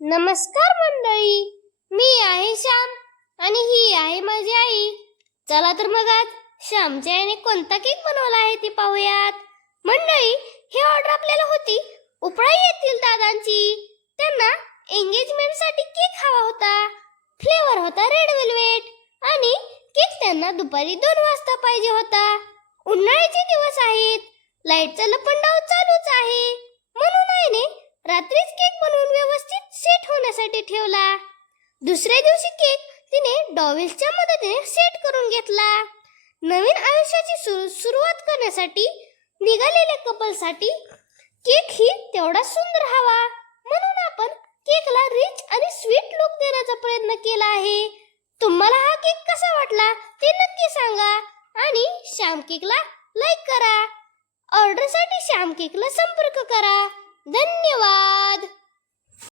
नमस्कार मंडळी, मी आहे श्याम आणि ही आहे माझी आई. चला तर मग आज श्यामच्या आईने कोणता केक बनवला आहे ते पाहूयात. मंडळी, ही ऑर्डर आपल्याला होती उपळा येथील दादांची. त्यांना एंगेजमेंट साठी केक हवा होता. फ्लेवर होता रेड वेल्वेट आणि केक त्यांना दुपारी 2 वाजता पाहिजे होता. उन्हाळ्याचे दिवस आहेत, लाईटचा लपंडाव चालूच आहे. म्हणून आईने रात्रीच केक बनवून व्यवस्थित सेट होण्यासाठी ठेवला. दुसऱ्या दिवशी केक तिने डॉवेल्सच्या मदतीने सेट करून घेतला. नवीन आयुष्याची सुरुवात करण्यासाठी निघालेल्या कपलसाठी केक ही तेवढा सुंदर हवा, म्हणून आपण केकला रिच आणि स्वीट लुक देण्याचा प्रयत्न केला आहे. तुम्हाला हा केक कसा वाटला ते नक्की सांगा आणि श्याम केकला लाईक करा. ऑर्डरसाठी श्याम केकला संपर्क करा. धन्यवाद.